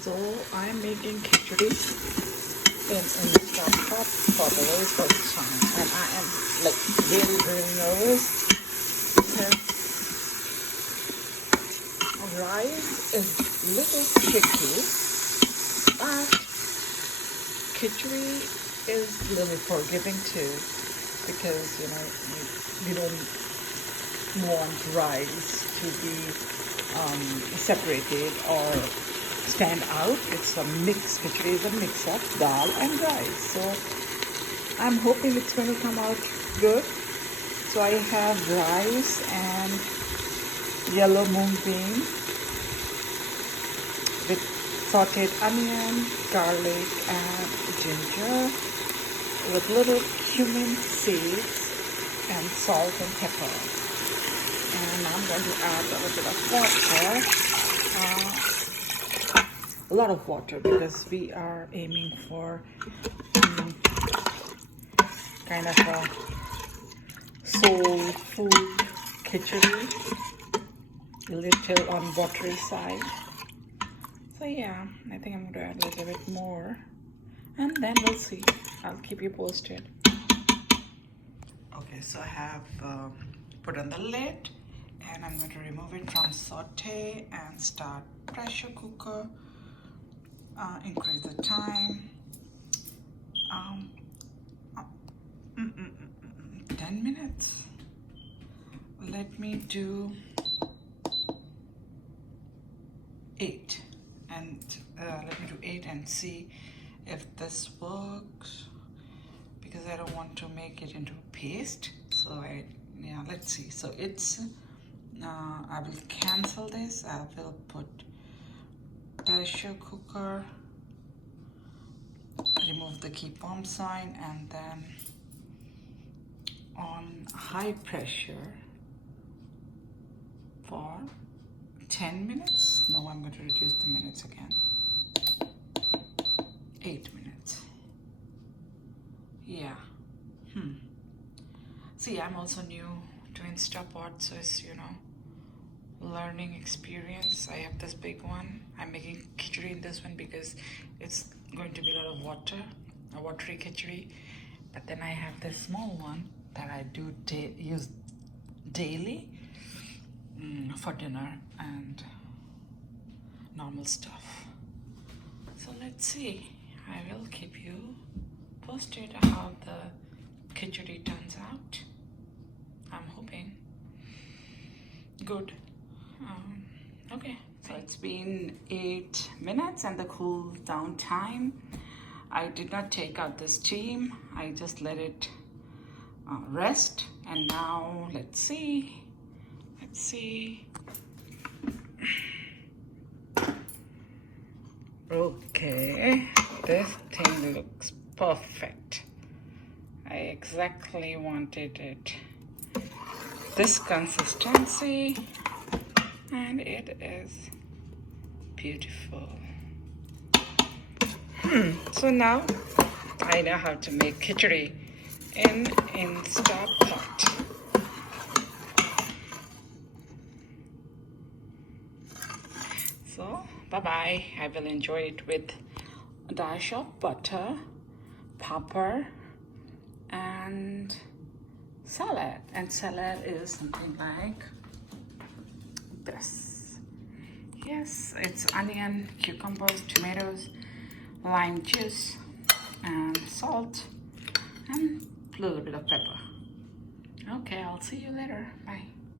So I'm making khichdi in Instant Pot for the very first time, and I am like really nervous because rice is little tricky, but khichdi is little forgiving too, because you don't want rice to be separated or stand out. It's a mix. Khichdi is a mix of dal and rice. So I'm hoping it's going to come out good. So I have rice and yellow mung bean with sauteed onion, garlic, and ginger, with little cumin seeds and salt and pepper. And I'm going to add a little bit of water. A lot of water, because we are aiming for kind of a soul food khichdi, a little on watery side. So yeah, I think I'm going to add a little bit more, and then we'll see. I'll keep you posted. Okay, so I have put on the lid, and I'm going to remove it from saute and start pressure cooker. Increase the time. 10 minutes. Let me do 8, and let me do 8 and see if this works, because I don't want to make it into paste. So yeah, let's see. So it's I will cancel this. I will put pressure cooker, remove the keep warm sign, and then on high pressure for 10 minutes. No, I'm going to reduce the minutes again. 8 minutes. Yeah. See, I'm also new to Instapot, so it's, learning experience. I have this big one. I'm making khichdi in this one because it's going to be a lot of water, a watery khichdi. But then I have this small one that I do use daily for dinner and normal stuff. So let's see. I will keep you posted how the khichdi turns out. I'm hoping good. Okay, so it's been 8 minutes and the cool down time. I did not take out the steam. I just let it rest. And now let's see. Okay, this thing looks perfect. I exactly wanted it this consistency, and it is beautiful. So now I know how to make khichdi in Instant Pot. So bye-bye. I will enjoy it with a dash of butter, pepper, and salad. And salad is something like this. Yes, it's onion, cucumbers, tomatoes, lime juice, and salt, and a little bit of pepper. Okay, I'll see you later. Bye.